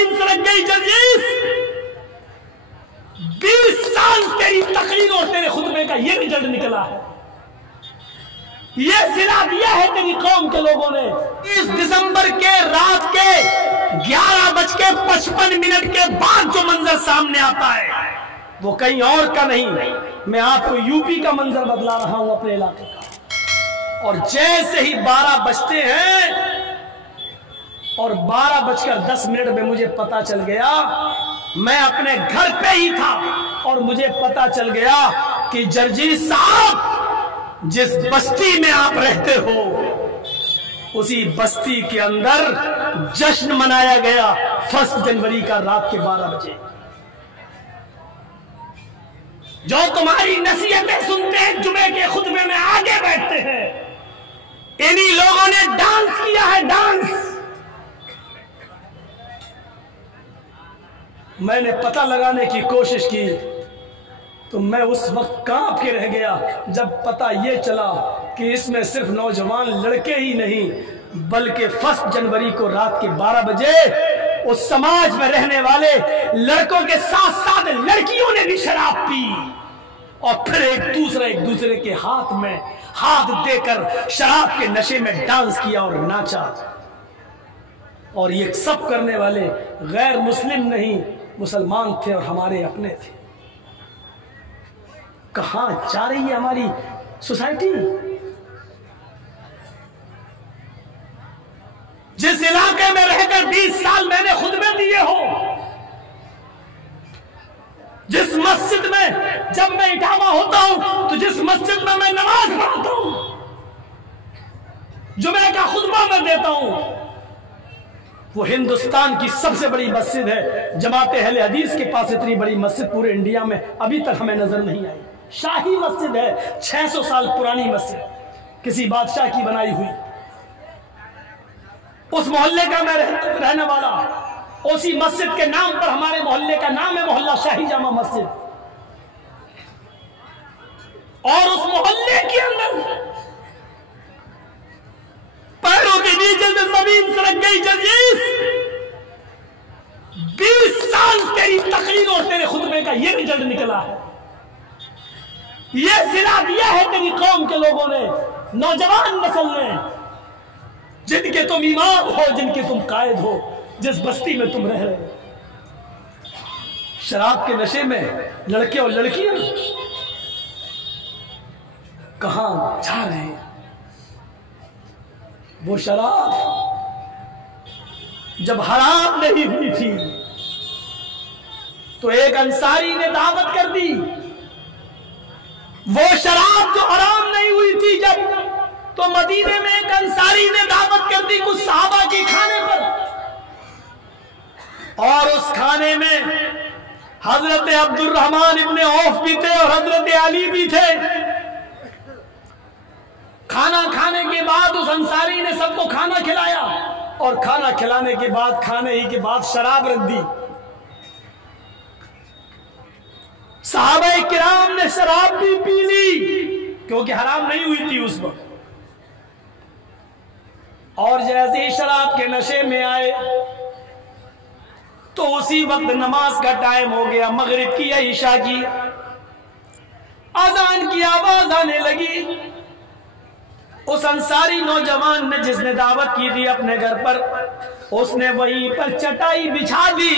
زمین سڑک گئی جرجیس، 20 سال تیری تقریر اور تیرے خطبے کا یہ رزلٹ نکلا ہے، یہ صلہ دیا ہے تیری قوم کے لوگوں نے۔ 30 دسمبر کے رات کے 11:55 کے بعد جو منظر سامنے آتا ہے وہ کہیں اور کا نہیں، میں آپ کو یو پی کا منظر بدلا رہا ہوں اپنے علاقے کا۔ اور جیسے ہی 12 بجتے ہیں اور 12:10 میں مجھے پتا چل گیا، میں اپنے گھر پہ ہی تھا اور مجھے پتا چل گیا کہ جرجیس صاحب جس بستی میں آپ رہتے ہو اسی بستی کے اندر جشن منایا گیا 1 جنوری کا رات کے 12 بجے۔ جو تمہاری نصیحتیں سنتے ہیں جمعے کے خطبے میں آگے بیٹھتے ہیں، انہی لوگوں نے ڈانس کیا ہے، ڈانس۔ میں نے پتہ لگانے کی کوشش کی تو میں اس وقت کانپ کے رہ گیا جب پتہ یہ چلا کہ اس میں صرف نوجوان لڑکے ہی نہیں بلکہ 1 جنوری کو رات کے 12 بجے اس سماج میں رہنے والے لڑکوں کے ساتھ ساتھ لڑکیوں نے بھی شراب پی اور پھر ایک دوسرے کے ہاتھ میں ہاتھ دے کر شراب کے نشے میں ڈانس کیا اور ناچا۔ اور یہ سب کرنے والے غیر مسلم نہیں، مسلمان تھے اور ہمارے اپنے تھے۔ کہاں جا رہی ہے ہماری سوسائٹی؟ جس علاقے میں رہ کر 20 سال میں نے خطبے دیے ہو، جس مسجد میں جب میں اٹھاوا ہوتا ہوں تو جس مسجد میں میں نماز پڑھتا ہوں، جمعہ کا خطبہ میں دیتا ہوں، وہ ہندوستان کی سب سے بڑی مسجد ہے۔ جماعت اہل حدیث کے پاس اتنی بڑی مسجد پورے انڈیا میں ابھی تک ہمیں نظر نہیں آئی۔ شاہی مسجد ہے، 600 سال پرانی مسجد، کسی بادشاہ کی بنائی ہوئی۔ اس محلے کا میں رہنے والا، اسی مسجد کے نام پر ہمارے محلے کا نام ہے محلہ شاہی جامع مسجد، اور اس محلے کے اندر پیروں کے نیچے سے زمین سڑک گئی جرجیس، 20 سال تیری تقریر اور تیرے خطبے کا یہ رزلٹ نکلا ہے، یہ صلہ دیا ہے تیری قوم کے لوگوں نے، نوجوان نسل نے، جن کے تم امام ہو، جن کے تم قائد ہو، جس بستی میں تم رہ رہے ہو۔ شراب کے نشے میں لڑکے اور لڑکیاں کہاں جا رہے ہیں؟ وہ شراب جب حرام نہیں ہوئی تھی تو ایک انصاری نے دعوت کر دی، وہ شراب جو حرام نہیں ہوئی تھی جب، تو مدینے میں ایک انصاری نے دعوت کر دی کچھ صحابہ کی کھانے پر، اور اس کھانے میں حضرت عبد الرحمن ابن عوف بھی تھے اور حضرت علی بھی تھے۔ کھانا کھانے کے بعد اس انصاری نے سب کو کھانا کھلایا، اور کھانا کھلانے کے بعد کھانے ہی کے بعد شراب رکھ دی۔ صحابہ کرام نے شراب بھی پی لی کیونکہ حرام نہیں ہوئی تھی اس وقت، اور جیسے ہی شراب کے نشے میں آئے تو اسی وقت نماز کا ٹائم ہو گیا، مغرب کی یا عشاء کی، اذان کی آواز آنے لگی۔ اس انصاری نوجوان نے جس نے دعوت کی تھی اپنے گھر پر، اس نے وہیں پر چٹائی بچھا دی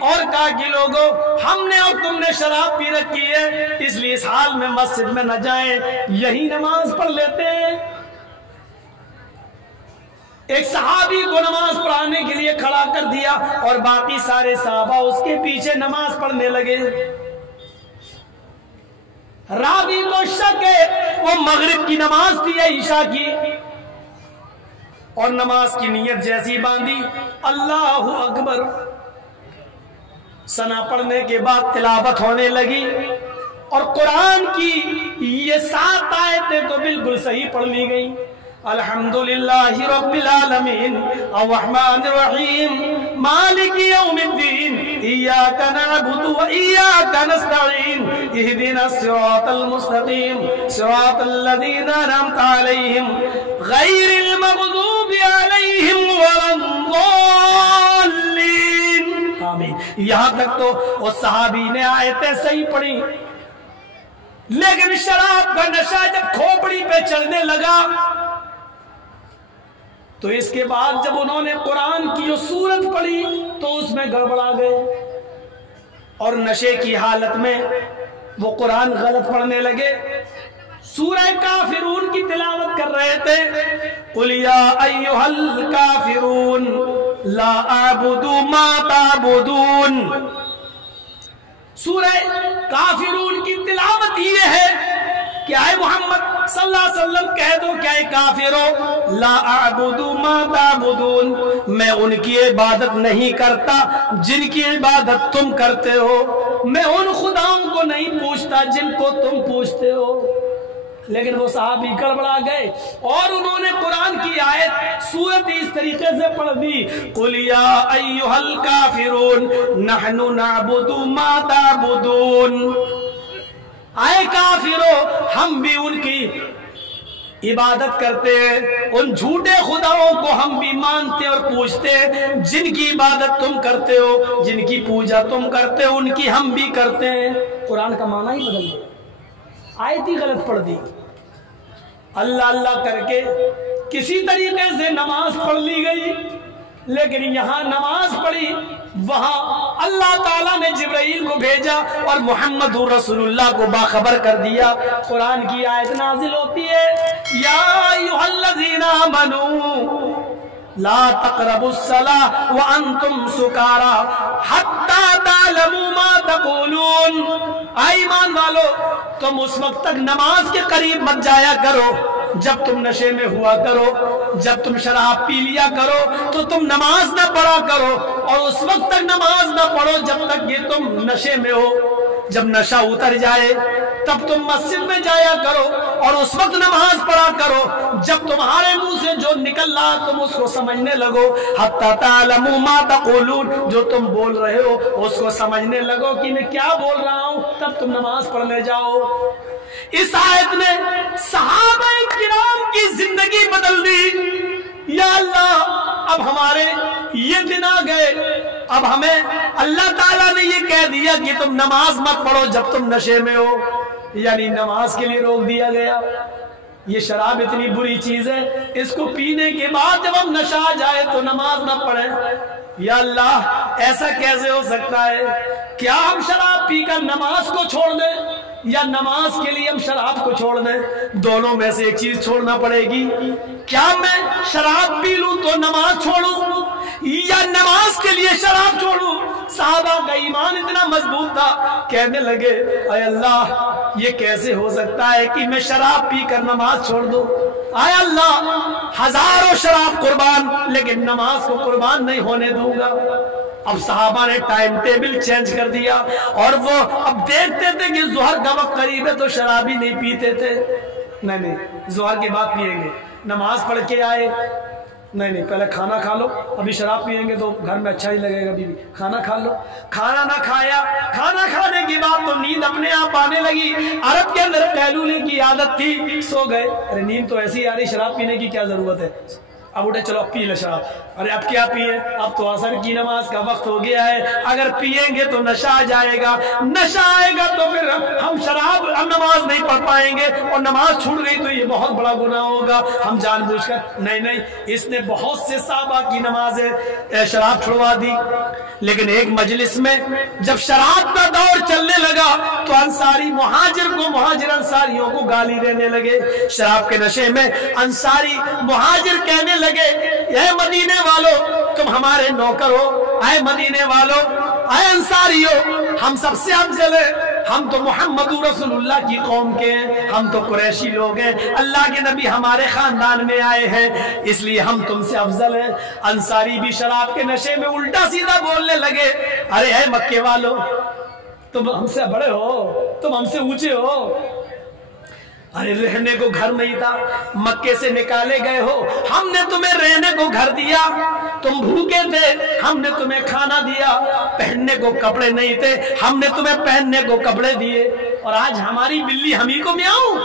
اور کہا کہ لوگوں، ہم نے اور تم نے شراب پی رکھی ہے، اس لیے اس حال میں مسجد میں نہ جائیں، یہی نماز پڑھ لیتے ہیں۔ ایک صحابی کو نماز پڑھانے کے لیے کھڑا کر دیا اور باقی سارے صحابہ اس کے پیچھے نماز پڑھنے لگے۔ راوی کو شک ہے وہ مغرب کی نماز تھی یا عشاء کی، اور نماز کی نیت جیسی باندھی، اللہ اکبر، ثنا پڑھنے کے بعد تلاوت ہونے لگی، اور قرآن کی یہ 7 آیتیں تو بالکل صحیح پڑھ لی گئی۔ الحمدللہ رب العالمین الرحمن الرحیم مالک یوم الدین ایاک نعبد و ایاک نستعین اہدنا الصراط المستقیم صراط الذین انعمت علیہم غیر المغضوب علیہم ولا الضالین۔ यहां तक तो उस सहाबी ने आयतें सही पढ़ी, लेकिन शराब का नशा जब खोपड़ी पे चढ़ने लगा तो इसके बाद जब उन्होंने कुरान की जो सूरत पढ़ी तो उसमें गड़बड़ा गए और नशे की हालत में वो कुरान गलत पढ़ने लगे। सूरह काफिरून की तिलावत कर रहे थे, कुल या अय्युहल काफिरून ला अअबुदु मा ताबुदून। सूरह काफिरून की तिलावत ये है कि आए मोहम्मद सल्लल्लाहु अलैहि वसल्लम कह दो, क्या काफिरो, ला अअबुदु मा ताबुदून, मैं उनकी इबादत नहीं करता जिनकी इबादत तुम करते हो, मैं उन खुदाओं को नहीं पूछता जिनको तुम पूछते हो। लेकिन वो साहबी गड़बड़ा गए और उन्होंने कुरान की आयत सूरत इस तरीके से पढ़ दी, कुल या अय्युहल काफिरून नहनु नअबुदु मा ताबुदून। आए काफिरो, हम भी उनकी इबादत करते हैं, उन झूठे खुदाओं को हम भी मानते और पूछते हैं, जिनकी इबादत तुम करते हो, जिनकी पूजा तुम करते हो, उनकी हम भी करते हैं। कुरान का माना ही बदल गया, आयत ही गलत पढ़ दी। अल्लाह अल्लाह करके किसी तरीके से नमाज पढ़ ली गई, लेकिन यहां नमाज पढ़ी, वहां अल्लाह ताला ने जिब्राइल को भेजा और मोहम्मद रसूलुल्लाह को बाखबर कर दिया। कुरान की आयत नाजिल होती है, या अय्युहल्लज़ीना आमनू ला तक़रबुस्सलाह व अंतुम सुकारा हत्ता तालमू मा तक़ूलून। ईमान वालो, तुम उस वक्त तक नमाज के करीब मत जाया करो जब तुम नशे में हुआ करो, जब तुम शराब पी लिया करो तो तुम नमाज ना पढ़ा करो, और उस वक्त तक नमाज ना पढ़ो जब तक ये तुम नशे में हो। जब नशा उतर जाए तब तुम मस्जिद में जाया करो और उस वक्त नमाज पढ़ा करो जब तुम्हारे मुंह से जो निकल रहा तुम उसको समझने लगो। हत्ता तालमू मा तक़ूलून, जो तुम बोल रहे हो उसको समझने लगो कि मैं क्या बोल रहा हूं, तब तुम नमाज पढ़ने जाओ। इस आयत ने सहाबाए किराम की जिंदगी बदल दी। या अल्लाह, अब हमारे ये दिन आ गए, अब हमें अल्लाह ताला ने ये कह दिया कि तुम नमाज मत पढ़ो जब तुम नशे में हो, यानी नमाज के लिए रोक दिया गया। ये शराब इतनी बुरी चीज है, इसको पीने के बाद जब हम नशा आ जाए तो नमाज ना पढ़े। या अल्लाह, ऐसा कैसे हो सकता है? क्या हम शराब पीकर नमाज को छोड़ दें या नमाज के लिए हम शराब को छोड़ दें? दोनों में से एक चीज छोड़ना पड़ेगी। क्या मैं शराब पी लूं तो नमाज छोड़ूं या नमाज के लिए शराब छोड़ूं? साहबा का ईमान इतना मजबूत था, कहने लगे, अय अल्लाह, ये कैसे हो सकता है कि मैं शराब पीकर नमाज छोड़ दूं? आय अल्लाह, हजारों शराब कुर्बान, लेकिन नमाज को कुर्बान नहीं होने दूंगा। अब साहबा ने टाइम टेबल चेंज कर दिया और वो अब देखते थे कि ज़ोहर का वक्त करीब है तो शराबी नहीं पीते थे। नहीं, ज़ोहर के बाद पिएंगे। नमाज पढ़ के आए, नहीं, पहले खाना खा लो, अभी शराब पिएंगे तो घर में अच्छा ही लगेगा। बीवी, खाना खा लो। खाना ना खाया, खाना खाने के बाद तो नींद अपने आप आने लगी। अरब के अंदर कहलूने की आदत थी, सो गए। अरे नींद तो ऐसी आ रही, शराब पीने की क्या जरूरत है? अब उठे, चलो अब पी ले शराब। अरे अब क्या पिए, अब तो असर की नमाज का वक्त हो गया है, अगर पिएंगे तो नशा आ जाएगा, नशा आएगा तो फिर हम शराब, हम नमाज नहीं पढ़ पाएंगे, और नमाज छूट गई तो ये बहुत बड़ा गुनाह होगा। हम जानबूझकर नहीं, इसने बहुत से साहबा की नमाजें शराब छुड़वा दी। लेकिन एक मजलिस में जब शराब का दौर चलने लगा तो अंसारी मुहाजिर को, मुहाजिर अंसारियों को गाली देने लगे। शराब के नशे में अंसारी मुहाजिर कहने लगे, ऐ मदीने वालों, तुम हमारे नौकर हो। ऐ मदीने वालों, ऐ अंसारियों, हम सबसे अफजल हैं, हम तो मोहम्मद रसूलुल्लाह की कौम के हैं, हम तो कुरैशी लोग हैं, अल्लाह के नबी हमारे खानदान में आए हैं, इसलिए हम तुमसे अफजल हैं। अंसारी भी शराब के नशे में उल्टा सीधा बोलने लगे, अरे है मक्के वालों, तुम हमसे बड़े हो, तुम हमसे ऊंचे हो, अरे रहने को घर नहीं था, मक्के से निकाले गए हो, हमने तुम्हें रहने को घर दिया, तुम भूखे थे, हमने तुम्हें खाना दिया, पहनने को कपड़े नहीं थे, हमने तुम्हें पहनने को कपड़े दिए, और आज हमारी बिल्ली हमी को म्याऊं,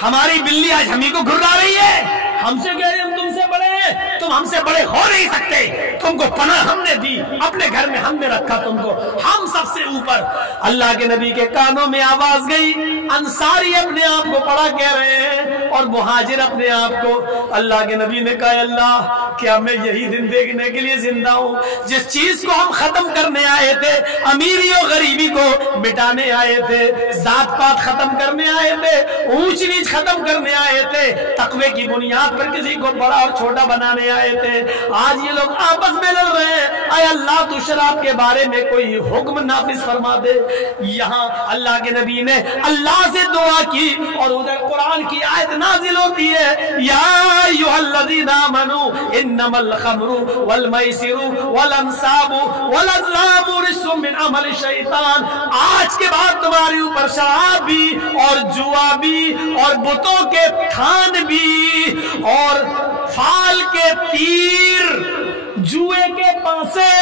हमारी बिल्ली आज हमी को घुर्रा रही है, हमसे कह रही हम तुमसे बड़े हैं, तुम हमसे बड़े हो नहीं सकते, तुमको पनाह हमने दी, अपने घर में हमने रखा तुमको, हम सबसे ऊपर। अल्लाह के नबी के कानों में आवाज गई, अंसारी अपने आप को बड़ा कह रहे हैं और मुहाजिर अपने आप को। अल्लाह के नबी ने कहा, अल्लाह क्या मैं यही दिन देखने के लिए जिंदा हूँ जिस चीज को हम खत्म करने आए थे, अमीरी और गरीबी को मिटाने आए थे, जात पात खत्म करने आए थे, ऊंच नीच खत्म करने आए थे, तकवे की बुनियाद पर किसी को बड़ा और छोटा बनाने आए थे। आज ये लोग आपस में लड़ रहे हैं, आए अल्लाह तू शराब के बारे में कोई हुक्म नाफिज फरमा दे। यहाँ अल्लाह के नबी ने अल्लाह से दुआ की और उधर कुरान की आयत नाजिल होती है, या अय्युहल्लज़ीना आमनू इन्नमल खमरु वल मैसिरु वल अंसाबु वल अज़लामु रिज्सुम मिन अमल शैतान। आज के बाद तुम्हारे ऊपर शराब भी और जुआ भी और बुतों के थान भी और फाल के तीर, जुए के पासे,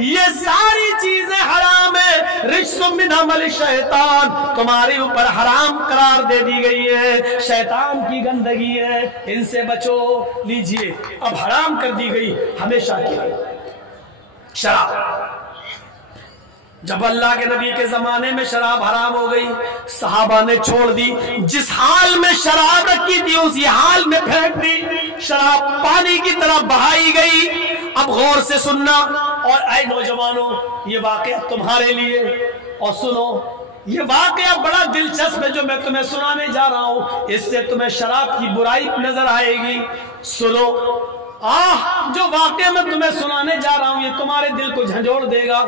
ये सारी चीजें हराम है। रिज्सुम मिन अमल शैतान, तुम्हारे ऊपर हराम करार दे दी गई है, शैतान की गंदगी है, इनसे बचो। लीजिए, अब हराम कर दी गई हमेशा की शराब। जब अल्लाह के नबी के जमाने में शराब हराम हो गई, सहाबा ने छोड़ दी, जिस हाल में शराब रखी थी उसी हाल में फेंक दी, शराब पानी की तरह बहाई गई। अब गौर से सुनना, और ऐ नौजवानों, ये वाकया तुम्हारे लिए, और सुनो, ये वाकया बड़ा दिलचस्प है जो मैं तुम्हें सुनाने जा रहा हूं, इससे तुम्हें शराब की बुराई नजर आएगी। सुनो, जो वाकया मैं तुम्हें सुनाने जा रहा हूं, ये तुम्हारे दिल को झंझोड़ देगा,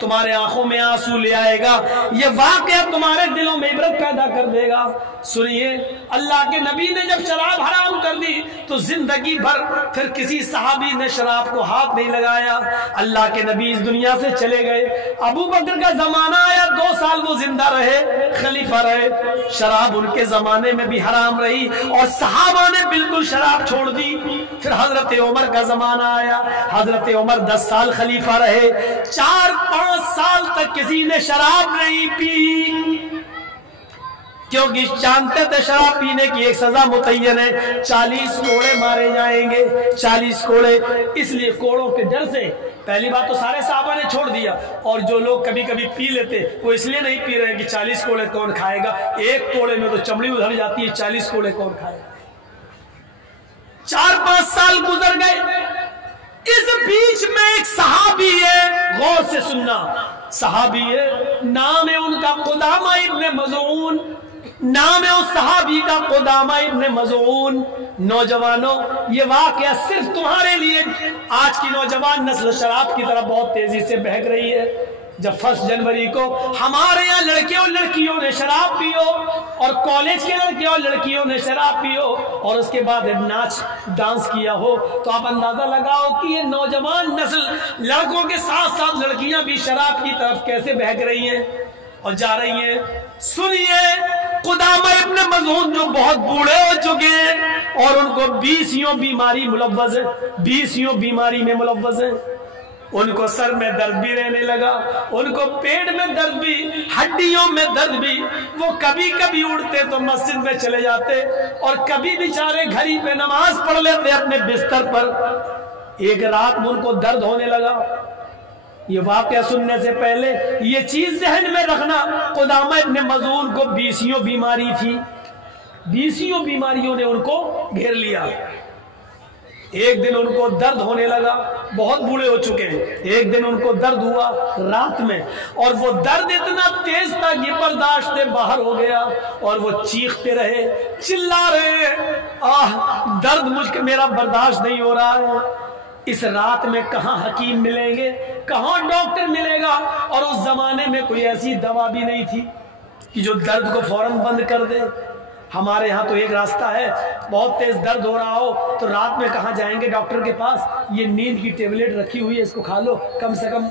तुम्हारे आंखों में आंसू ले आएगा, ये वाकया तुम्हारे दिलों में इबरत पैदा कर देगा। सुनिए, अल्लाह के नबी ने जब शराब हराम कर दी तो जिंदगी भर फिर किसी सहाबी ने शराब को हाथ नहीं लगाया। अल्लाह के नबी इस दुनिया से चले गए, अबू बकर का जमाना आया, 2 साल वो जिंदा रहे, खलीफा रहे, शराब उनके जमाने में भी हराम रही और सहाबा ने बिल्कुल शराब छोड़ दी। फिर हजरत उमर का जमाना आया, हजरत उमर 10 साल खलीफा रहे, 4-5 साल तक किसी ने शराब नहीं पी, क्योंकि जानते थे शराब पीने की एक सजा मुतय्यन है, 40 कोड़े मारे जाएंगे, 40 कोड़े। इसलिए कोड़ों के डर से पहली बात तो सारे साहबा ने छोड़ दिया, और जो लोग कभी कभी पी लेते वो इसलिए नहीं पी रहे कि 40 कोड़े कौन खाएगा, एक कोड़े में तो चमड़ी उधर जाती है, 40 कोड़े कौन खाएगा। 4-5 साल गुजर गए, इस बीच में एक सहाबी है, गौर से सुनना, सहाबी है, नाम है उनका कुदामा इब्न मज़ऊन, नाम है उस सहाबी का कुदामा इब्न मज़ऊन। नौजवानों, ये वाकया सिर्फ तुम्हारे लिए, आज की नौजवान नस्ल शराब की तरफ बहुत तेजी से बहक रही है। जब 1 जनवरी को हमारे यहाँ लड़के और लड़कियों ने शराब पियो, और कॉलेज के लड़के और लड़कियों ने शराब पियो, और उसके बाद नाच डांस किया हो, तो आप अंदाजा लगाओ कि ये नौजवान नस्ल, लड़कों के साथ साथ लड़कियां भी शराब की तरफ कैसे बहक रही हैं और जा रही हैं। सुनिए, कुदामा इब्न मज़ऊन जो बहुत बूढ़े हो चुके हैं और उनको 20 बीमारी मुलव्वस है, 20 बीमारी में मुलव्वस है, उनको सर में दर्द भी रहने लगा, उनको पेट में दर्द भी, हड्डियों में दर्द भी। वो कभी कभी उठते तो मस्जिद में चले जाते और कभी बेचारे घर ही पे नमाज पढ़ लेते अपने बिस्तर पर। एक रात में उनको दर्द होने लगा। ये वाकया सुनने से पहले ये चीज ज़हन में रखना, कुदामा इब्न मज़ऊन को 20 बीमारी थी, 20 बीमारियों ने उनको घेर लिया। एक दिन उनको दर्द होने लगा, बहुत बूढ़े हो चुके हैं, एक दिन उनको दर्द हुआ रात में, और वो दर्द इतना तेज था कि बर्दाश्त से बाहर हो गया, और वो चीखते रहे, चिल्ला रहे, आह दर्द मुझको मेरा बर्दाश्त नहीं हो रहा है। इस रात में कहाँ हकीम मिलेंगे, कहाँ डॉक्टर मिलेगा, और उस जमाने में कोई ऐसी दवा भी नहीं थी कि जो दर्द को फौरन बंद कर दे। हमारे यहाँ तो एक रास्ता है, बहुत तेज दर्द हो रहा हो तो रात में कहाँ जाएंगे डॉक्टर के पास, ये नींद की टेबलेट रखी हुई है, इसको खा लो, कम से कम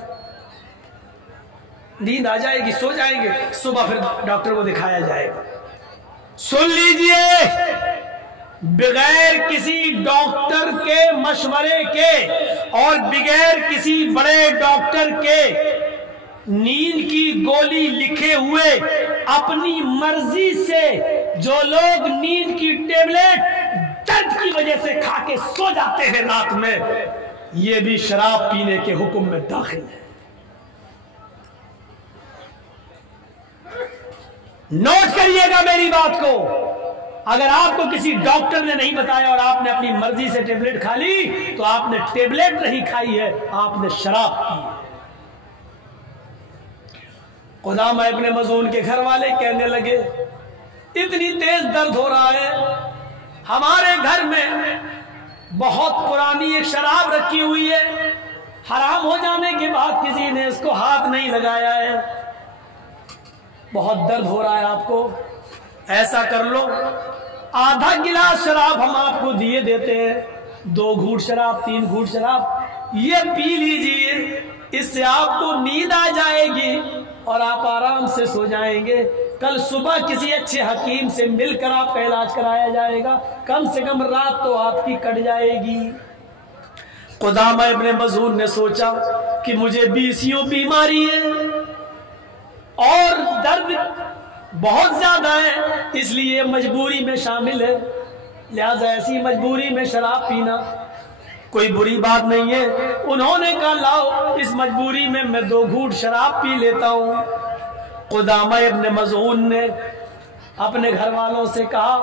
नींद आ जाएगी, सो जाएंगे, सुबह फिर डॉक्टर को दिखाया जाएगा। सुन लीजिए, बगैर किसी डॉक्टर के मशवरे के और बगैर किसी बड़े डॉक्टर के नींद की गोली लिखे हुए अपनी मर्जी से जो लोग नींद की टेबलेट दर्द की वजह से खा के सो जाते हैं रात में, یہ بھی شراب پینے کے حکم میں داخل ہے۔ نوٹ کریے گا میری بات کو، اگر آپ کو کسی ڈاکٹر نے نہیں بتایا اور آپ نے اپنی مرضی سے ٹیبلٹ کھا لی تو آپ نے ٹیبلٹ نہیں کھائی ہے، آپ نے شراب پی ہے۔ قدامہ ابن مظعون کے گھر والے کہنے لگے اتنی تیز درد ہو رہا ہے، ہمارے گھر میں بہت پرانی ایک شراب رکھی ہوئی ہے، حرام ہو جانے کے بعد کسی نے اس کو ہاتھ نہیں لگایا ہے، بہت درد ہو رہا ہے آپ کو، ایسا کر لو آدھا گلاس شراب ہم آپ کو دیے دیتے ہیں، 2 گھونٹ شراب 3 گھونٹ شراب یہ پی لیجئے، اس سے آپ کو نیند آ جائے گی اور آپ آرام سے سو جائیں گے، کل صبح کسی اچھے حکیم سے مل کر آپ کا علاج کرایا جائے گا، کم سے کم رات تو آپ کی کٹ جائے گی۔ قدامہ ابن مظعون نے سوچا کہ مجھے 20 بیماری ہے اور درد بہت زیادہ ہے، اس لیے مجبوری میں شامل ہے، لہذا ایسی مجبوری میں شراب پینا کوئی بری بات نہیں ہے۔ انہوں نے کہا لاؤ اس مجبوری میں 2 گھونٹ شراب پی لیتا ہوں۔ قدامہ ابن مظعون نے اپنے گھر والوں سے کہا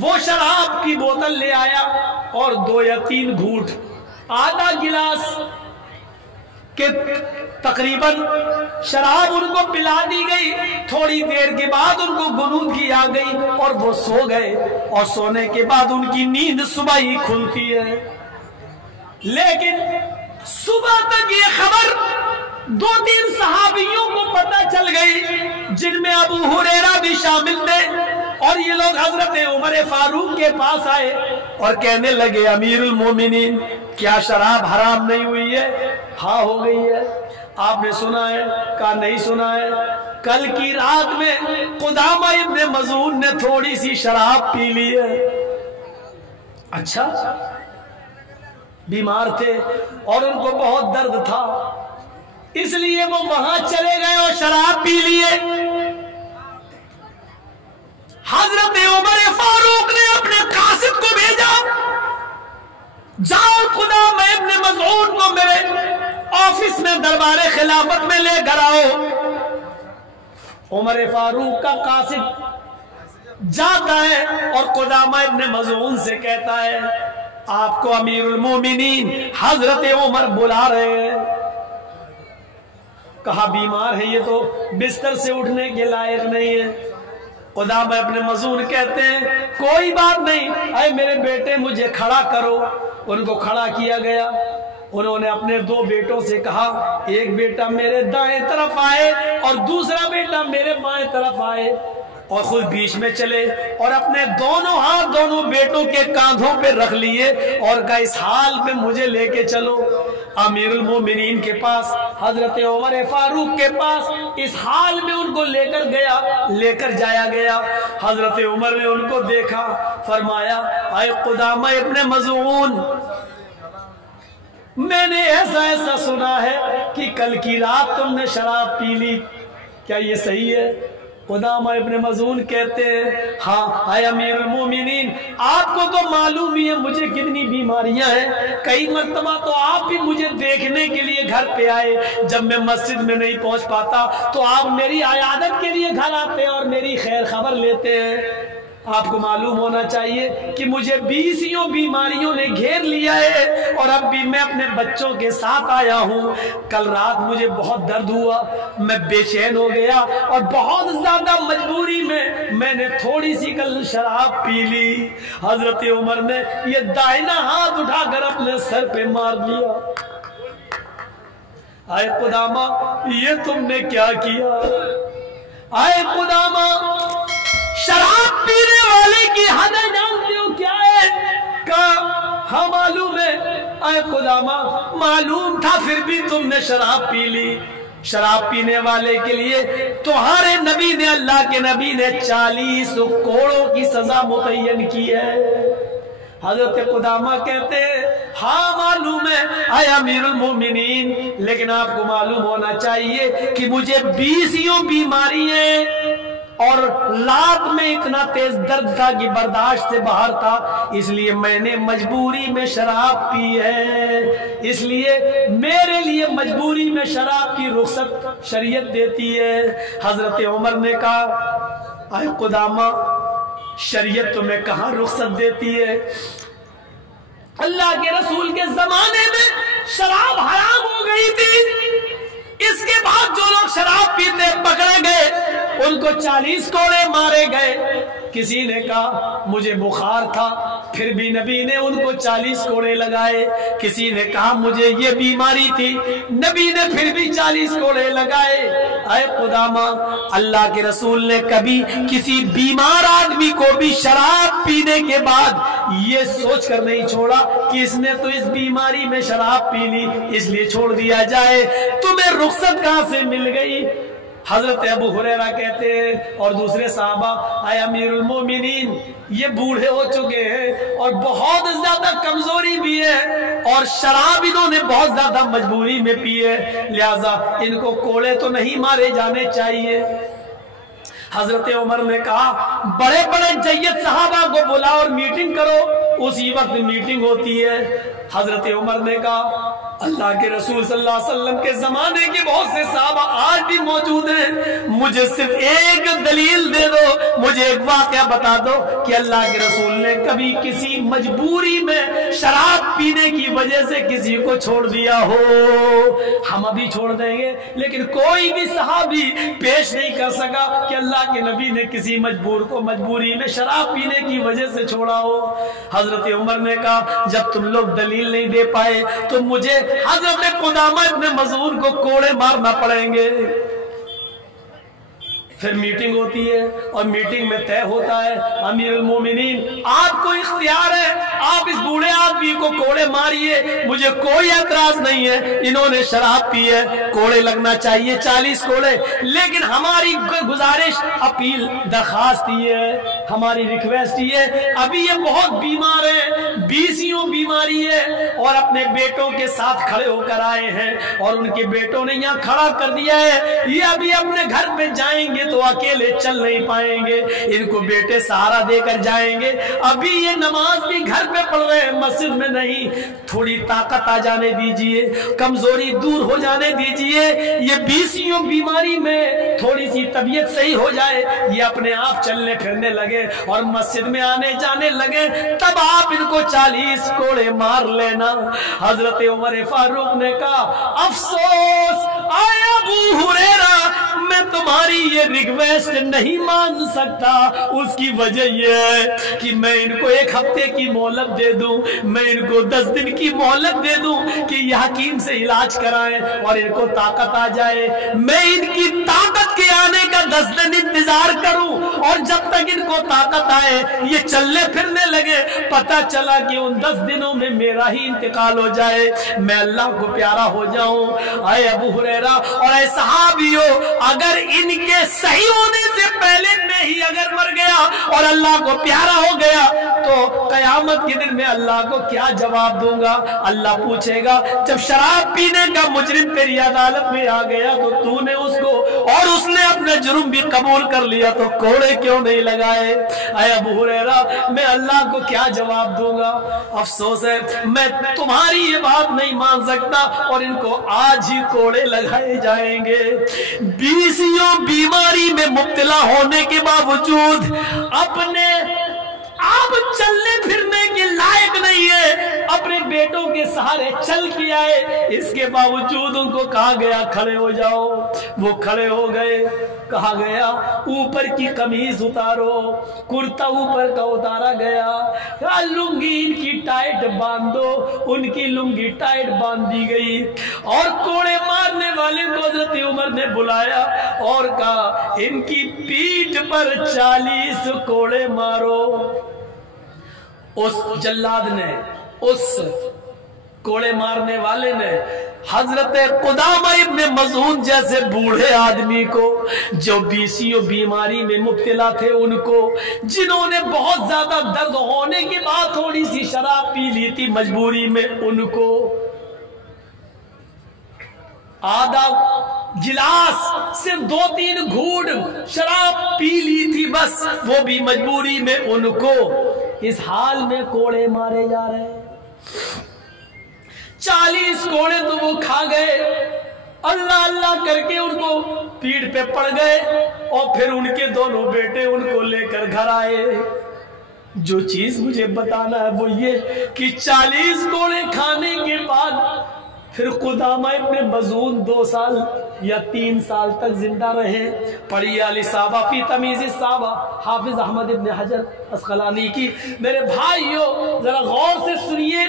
وہ شراب کی بوتل لے آیا اور 2 یا 3 گھونٹ آدھا گلاس کہ تقریباً شراب ان کو پلا دی گئی، تھوڑی دیر کے بعد ان کو غنودگی آ گئی اور وہ سو گئے، اور سونے کے بعد ان کی نیند صبح ہی کھلتی ہے۔ لیکن صبح تک یہ خبر 2-3 صحابیوں کو پتہ چل گئی، جن میں ابو ہریرہ بھی شامل تھے، اور یہ لوگ حضرت عمر فاروق کے پاس آئے اور کہنے لگے امیر المومنین کیا شراب حرام نہیں ہوئی ہے؟ ہاں ہو گئی ہے۔ آپ نے سنا ہے؟ کہا نہیں سنا ہے، کل کی رات میں قدامہ ابن مظعون نے تھوڑی سی شراب پی لی ہے۔ اچھا، بیمار تھے اور ان کو بہت درد تھا، اس لیے وہ وہاں چلے گئے اور شراب پی لیے۔ حضرت عمر فاروق نے اپنے قاصد کو بھیجا، جاؤ قدامہ ابن مظعون کو میرے آفس میں دربار خلافت میں لے کر آؤ۔ عمر فاروق کا قاصد جاتا ہے اور قدامہ ابن مظعون سے کہتا ہے آپ کو امیر المومنین حضرت عمر بلا رہے ہیں۔ کہا بیمار ہے، یہ تو بستر سے اٹھنے کے لائق نہیں ہے۔ قدامہ ابن مظعون کہتے ہیں کوئی بات نہیں، اے میرے بیٹے مجھے کھڑا کرو۔ ان کو کھڑا کیا گیا، انہوں نے اپنے 2 بیٹوں سے کہا ایک بیٹا میرے دائیں طرف آئے اور دوسرا بیٹا میرے بائیں طرف آئے، اور خود بیچ میں چلے اور اپنے دونوں ہاتھ دونوں بیٹوں کے کاندھوں پہ رکھ لیے اور کہا اس حال میں مجھے لے کے چلو امیر المومنین کے پاس، حضرت عمر فاروق کے پاس۔ اس حال میں ان کو لے کر جایا گیا۔ حضرت عمر نے ان کو دیکھا، فرمایا اے قدامہ ابن مظعون، میں نے ایسا سنا ہے کہ کل کی رات تم نے شراب پی لی، کیا یہ صحیح ہے؟ قدامہ ابن مظعون کہتے ہیں ہاں اے امیر المومنین، آپ کو تو معلوم ہی ہے مجھے کتنی بیماریاں ہیں، کئی مرتبہ تو آپ بھی مجھے دیکھنے کے لیے گھر پہ آئے، جب میں مسجد میں نہیں پہنچ پاتا تو آپ میری عیادت کے لیے گھر آتے ہیں اور میری خیر خبر لیتے ہیں۔ آپ کو معلوم ہونا چاہیے کہ مجھے 20 بیماریوں نے گھیر لیا ہے اور اب بھی میں اپنے بچوں کے ساتھ آیا ہوں۔ کل رات مجھے بہت درد ہوا، میں بے چین ہو گیا اور بہت زیادہ مجبوری میں نے تھوڑی سی کل شراب پی لی۔ حضرت عمر نے یہ دائنا ہاتھ اٹھا کر اپنے سر پہ مار دیا۔ اے قدامہ یہ تم نے کیا کیا؟ اے قدامہ شراب پینے والے کی حد جانتے ہو کیا ہے؟ کہا ہاں معلوم ہے۔ اے قدامہ معلوم تھا پھر بھی تم نے شراب پی لی۔ شراب پینے والے کے لیے تمہارے نبی نے، اللہ کے نبی نے 40 کوڑوں کی سزا متعین کی ہے۔ حضرت قدامہ کہتے ہیں ہاں معلوم ہے اے امیر المومنین، لیکن آپ کو معلوم ہونا چاہیے کہ مجھے 20 بیماری ہیں اور رات میں اتنا تیز درد تھا کہ برداشت سے باہر تھا، اس لیے میں نے مجبوری میں شراب پی ہے، اس لیے میرے لیے مجبوری میں شراب کی رخصت شریعت دیتی ہے۔ حضرت عمر نے کہا اے قدامہ شریعت تمہیں کہاں رخصت دیتی ہے؟ اللہ کے رسول کے زمانے میں شراب حرام ہو گئی تھی، اس کے بعد جو لوگ شراب پیتے پکڑے گئے ان کو 40 کوڑے مارے گئے۔ کسی نے کہا مجھے بخار تھا، پھر بھی نبی نے ان کو 40 کوڑے لگائے۔ کسی نے کہا مجھے یہ بیماری تھی، نبی نے پھر بھی 40 کوڑے لگائے۔ اے قدامہ اللہ کے رسول نے کبھی کسی بیمار آدمی کو بھی شراب پینے کے بعد یہ سوچ کر نہیں چھوڑا کہ اس نے تو اس بیماری میں شراب پی لی اس لیے چھوڑ دیا جائے۔ تمہیں رخصت کہاں سے مل گئی؟ حضرت ابو ہریرہ کہتے ہیں اور دوسرے صحابہ اے امیر المومنین یہ بوڑھے ہو چکے ہیں اور بہت زیادہ کمزوری بھی ہے اور شراب انہوں نے بہت زیادہ مجبوری میں پی ہے، لہذا ان کو کوڑے تو نہیں مارے جانے چاہیے۔ حضرت عمر نے کہا بڑے بڑے جید صحابہ کو بلاؤ اور میٹنگ کرو، اسی وقت میٹنگ ہوتی ہے۔ حضرت عمر نے کہا اللہ کے رسول صلی اللہ علیہ وسلم کے زمانے کے بہت سے صحابہ آج بھی موجود ہیں، مجھے صرف ایک دلیل دے دو، مجھے ایک واقعہ بتا دو کہ اللہ کے رسول نے کبھی کسی مجبوری میں شراب پینے کی وجہ سے کسی کو چھوڑ دیا ہو۔ ہم ابھی چھوڑ دیں گے لیکن کوئی بھی صحابی پیش نہیں کر سکا کہ اللہ کے نبی نے کسی مجبور کو مجبوری میں شراب پینے کی وجہ سے چھوڑا ہو۔ حضرت عمر نے کہا جب تم لوگ دلیل نہیں دے پائے تو مجھے حضرت قدامہ ابن مظعون کو کوڑے مارنا پڑیں گے۔ پھر میٹنگ ہوتی ہے اور میٹنگ میں طے ہوتا ہے امیر المومنین آپ کو اختیار ہے، آپ اس بوڑھے آدمی کو کوڑے ماریے، مجھے کوئی اعتراض نہیں ہے، انہوں نے شراب پی ہے، کوڑے لگنا چاہیے 40 کوڑے، لیکن ہماری گزارش اپیل درخواست یہ ہے، ہماری ریکویسٹ یہ ہے ابھی یہ بہت بیمار ہے، بیسیوں بیماری ہے اور اپنے بیٹوں کے ساتھ کھڑے ہو کر آئے ہیں اور ان کے بیٹوں نے یہاں کھڑا کر دیا ہے، یہ ابھی اپنے گھر پہ جائیں گے تو اکیلے چل نہیں پائیں گے، ان کو بیٹے سہارا دے کر جائیں گے، ابھی یہ نماز بھی گھر پہ پڑھ رہے ہیں مسجد میں نہیں، تھوڑی طاقت آ جانے دیجئے، کمزوری دور ہو جانے دیجئے، یہ بیسیوں بیماری میں تھوڑی سی طبیعت صحیح ہو جائے، یہ اپنے آپ چلنے پھرنے لگے اور مسجد میں آنے جانے لگے، تب آپ ان کو 40 کوڑے مار لینا۔ حضرت عمر فاروق نے کہا افسوس اے ابو ہریرہ میں تمہاری یہ ریکویسٹ نہیں مان سکتا، اس کی وجہ یہ ہے کہ میں ان کو 1 ہفتے کی مہلت دے دوں، میں ان کو 10 دن کی مہلت دے دوں کہ یہ حکیم سے علاج کرائیں اور ان کو طاقت آ جائے، میں ان کی طاقت کے آنے کا 10 دن انتظار کروں اور جب تک ان کو طاقت آئے یہ چلنے پھرنے لگے، پتہ چلا کہ ان 10 دنوں میں میرا ہی انتقال ہو جائے، میں اللہ کو پیارا ہو جاؤں۔ اے ابو ہریرہ اور اے صحابیو اگر ان کے صحیح ہونے سے پہلے میں ہی اگر مر گیا اور اللہ کو پیارا ہو گیا تو قیامت کے دن میں اللہ کو کیا جواب دوں گا؟ اللہ پوچھے گا جب شراب پینے کا مجرم تیری عدالت میں آ گیا تو تو نے اس کو اور اس نے اپنا جرم بھی قبول کر لیا تو کوڑے کیوں نہیں لگائے؟ اے ابو ہریرہ میں اللہ کو کیا جواب دوں گا؟ افسوس ہے میں تمہاری یہ بات نہیں مان سکتا اور ان کو آج ہی کوڑے لگائے جائیں گے۔ بیسیوں بیماری میں مبتلا ہونے کے باوجود اپنے آپ چلنے پھرنے کے لائق نہیں ہے، اپنے بیٹوں کے سہارے چل کے آئے، اس کے باوجود ان کو کہا گیا کھڑے ہو جاؤ، وہ کھڑے ہو گئے، کہا گیا اوپر کی قمیض اتارو، کرتا اوپر کا اتارا گیا، لنگی ان کی ٹائٹ باندھو، ان کی لنگی ٹائٹ باندھ دی گئی اور کوڑے مارنے والے کو حضرت عمر نے بلایا اور کہا ان کی پیٹھ پر 40 کوڑے مارو۔ اس جلاد نے، اس کوڑے مارنے والے نے حضرت قدامہ ابن مظعون جیسے بوڑھے آدمی کو جو بیسیوں بیماری میں مبتلا تھے، ان کو جنہوں نے بہت زیادہ درد ہونے کے بعد تھوڑی سی شراب پی لی تھی مجبوری میں، ان کو आधा गिलास सिर्फ 2-3 घूंट शराब पी ली थी बस, वो भी मजबूरी में उनको। इस हाल में कोड़े मारे जा रहे हैं। 40 कोड़े तो वो खा गए, अल्लाह अल्लाह करके उनको पीठ पे पड़ गए, और फिर उनके दोनों बेटे उनको लेकर घर आए। जो चीज मुझे बताना है वो ये कि 40 कोड़े खाने के बाद फिर कुदामा इब्ने मज़ून 2 साल या 3 साल तक जिंदा रहे। पढ़िए अली साहबा फी तमीज़ साहबा हाफिज अहमद इब्ने हजर अस्कलानी की। मेरे भाइयों जरा गौर से सुनिए,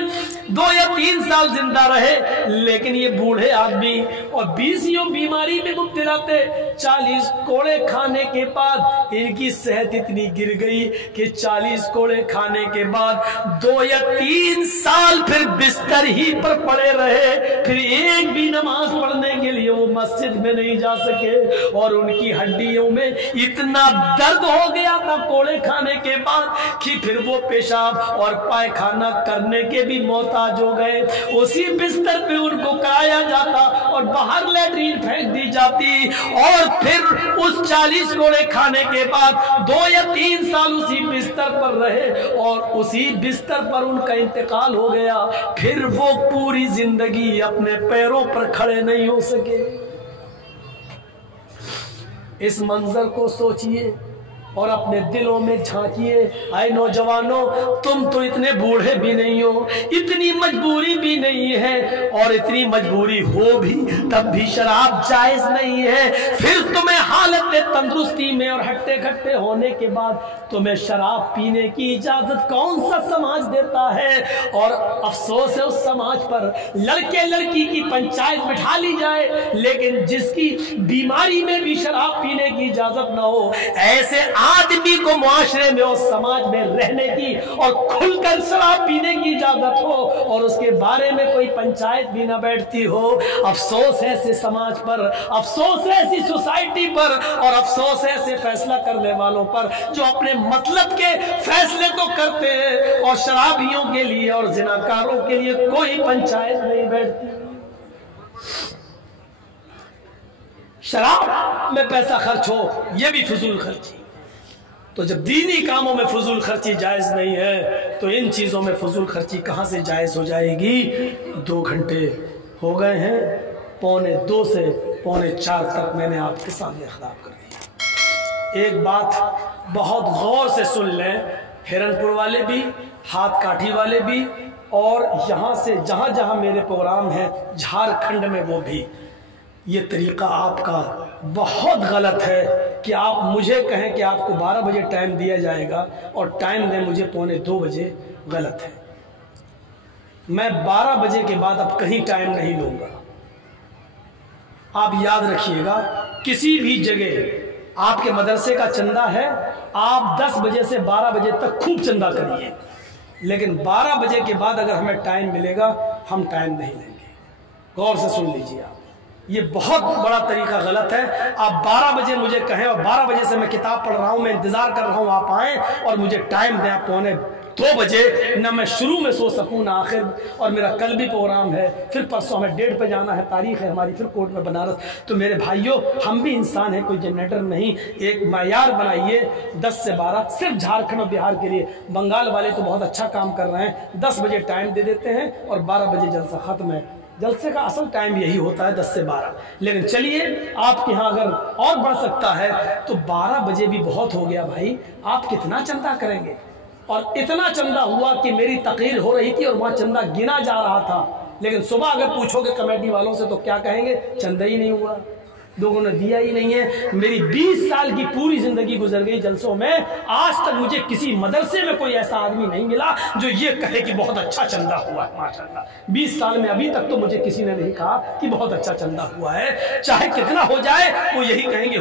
2 या 3 साल जिंदा रहे, लेकिन ये बूढ़े आदमी और 20 बीमारी में मुब्तला थे। 40 कोड़े खाने के बाद इनकी सेहत इतनी गिर गई कि 40 कोड़े खाने के बाद 2 या 3 साल फिर बिस्तर ही पर पड़े रहे। फिर एक भी नमाज पढ़ने के लिए वो मस्जिद में नहीं जा सके, और उनकी हड्डियों में इतना दर्द हो गया था कोड़े खाने के बाद कि फिर वो पेशाब और पायखाना करने के भी मोहताज हो गए। उसी बिस्तर पे उनको कराया जाता और बाहर लैट्रीन फेंक दी जाती, और फिर उस 40 कोड़े खाने के बाद 2 या 3 साल उसी बिस्तर पर रहे, और उसी बिस्तर पर उनका इंतकाल हो गया। फिर वो पूरी जिंदगी अपने पैरों पर खड़े नहीं हो सके। इस मंजर को सोचिए और अपने दिलों में झांकिए। आए नौजवानों, तुम तो इतने बूढ़े भी नहीं हो, इतनी मजबूरी भी नहीं है, और इतनी मजबूरी हो भी तब भी शराब जायज नहीं है। फिर तुम्हें हालत तंदुरुस्ती में और हट्टे खट्टे होने के बाद तुम्हें शराब पीने की इजाजत कौन सा समाज देता है? और अफसोस है उस समाज पर, लड़के लड़की की पंचायत बिठा ली जाए, लेकिन जिसकी बीमारी में भी शराब पीने की इजाजत ना हो, ऐसे आदमी को मुआशरे में और समाज में रहने की और खुलकर शराब पीने की इजाजत हो, और उसके बारे में कोई पंचायत भी ना बैठती हो। अफसोस है ऐसे समाज पर, अफसोस है ऐसी सोसाइटी पर, और अफसोस है ऐसे फैसला करने वालों पर जो अपने मतलब के फैसले तो करते हैं, और शराबियों के लिए और जिनाकारों के लिए कोई पंचायत नहीं बैठती। शराब में पैसा खर्च हो, यह भी फजूल खर्ची। तो जब दीनी कामों में फजूल खर्ची जायज नहीं है, तो इन चीजों में फजूल खर्ची कहां से जायज हो जाएगी? 2 घंटे हो गए हैं, 2:45 से 3:45 तक मैंने आपके सामने खिताब कर दिया। एक बात बहुत गौर से सुन लें, हिरनपुर वाले भी, हाथ काठी वाले भी, और यहाँ से जहाँ जहाँ मेरे प्रोग्राम हैं झारखंड में वो भी, ये तरीका आपका बहुत गलत है कि आप मुझे कहें कि आपको 12 बजे टाइम दिया जाएगा और टाइम दें मुझे 1:45 बजे, गलत है। मैं 12 बजे के बाद अब कहीं टाइम नहीं लूँगा। आप याद रखिएगा, किसी भी जगह आपके मदरसे का चंदा है, आप 10 बजे से 12 बजे तक खूब चंदा करिए, लेकिन 12 बजे के बाद अगर हमें टाइम मिलेगा हम टाइम नहीं लेंगे। गौर से सुन लीजिए आप, ये बहुत बड़ा तरीका गलत है। आप 12 बजे मुझे कहें और 12 बजे से मैं किताब पढ़ रहा हूं, मैं इंतजार कर रहा हूं आप आएँ और मुझे टाइम दें 1:45 बजे, ना मैं शुरू में सो सकूं ना आखिर। और मेरा कल भी प्रोग्राम है, फिर परसों हमें 1:30 पे जाना है, तारीख है हमारी फिर कोर्ट में बनारस। तो मेरे भाइयों, हम भी इंसान हैं, कोई जनरेटर नहीं। एक मायार बनाइए 10 से 12, सिर्फ झारखंड और बिहार के लिए। बंगाल वाले तो बहुत अच्छा काम कर रहे हैं, 10 बजे टाइम दे देते हैं और 12 बजे जलसा खत्म है। जलसे का असल टाइम यही होता है 10 से 12। लेकिन चलिए, आपके यहाँ अगर और बढ़ सकता है तो 12 बजे भी बहुत हो गया भाई। आप कितना चंदा करेंगे? और इतना चंदा हुआ कि मेरी तकरीर हो रही थी और वहाँ चंदा गिना जा रहा था, लेकिन सुबह अगर पूछोगे कमेटी वालों से तो क्या कहेंगे? चंदा ही नहीं हुआ, लोगों ने दिया ही नहीं है। मेरी 20 साल की पूरी जिंदगी गुजर गई जलसों में, आज तक मुझे किसी मदरसे में कोई ऐसा आदमी नहीं मिला जो ये कहे कि बहुत अच्छा चंदा हुआ है। माशाल्लाह 20 साल में अभी तक तो मुझे किसी ने नहीं कहा कि बहुत अच्छा चंदा हुआ है। चाहे कितना हो जाए वो यही कहेंगे